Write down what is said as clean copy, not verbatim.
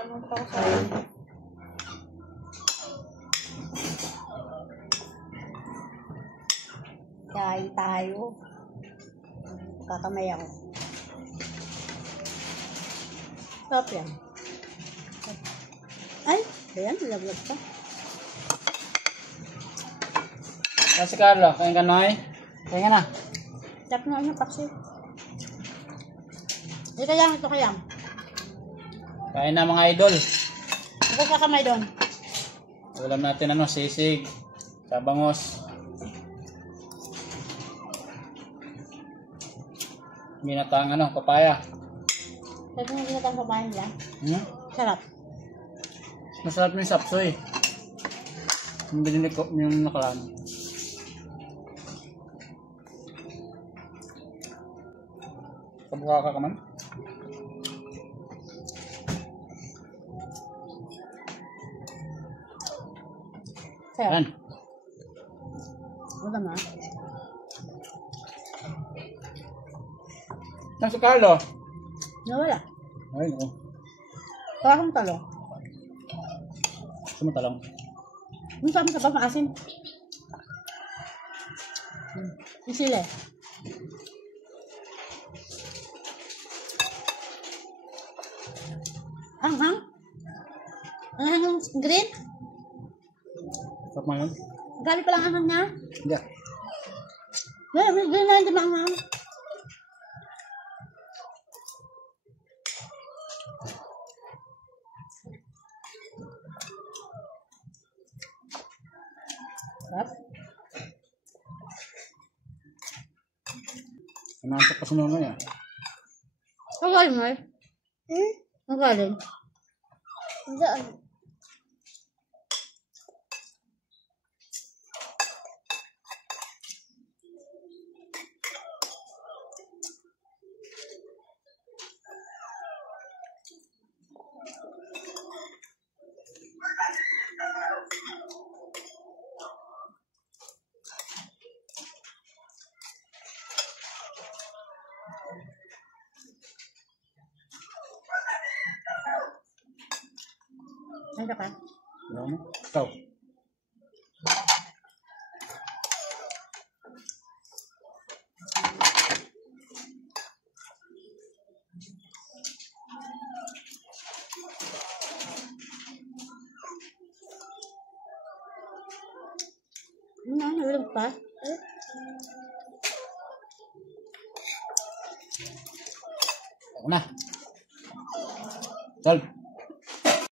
Tanong pa ako sa kain tayo. Kakamay ako. Sarap yan. Ay, ayan, nilaglag pa. Si Carlo, kain ka Noy? Kain ka na. Sarap nga yung paksi. Ito kayang, ito kayang. Kain na mga idol. Ako kakamay doon. Ulam natin ano, sisig, sabangos. Ginatang ano, papaya. Ito yung ginatang papayan nila. Sarap. Masarap yung sapsoy. Yung binili ko, yung nakaraan. Kabuka ka man? Sarap. Yan. Wala ma. Saan si Carlo? Nawala. Ay, no. Parang talong. Sumatalong. Yung sabi sa ba maasin? Yung sila. Hang-hang? Ang hang green? Sarap mo yun? Gali pa lang ang hang niya? Hindi. May green na hindi ba ang hang? Sarap. Sinantok pa si Nonoy ah. Ang galing mo eh. Ang galing. Saan? Ano ka? Ano mo? Ikaw. Ano, nalulog pa? Ako na. Solve.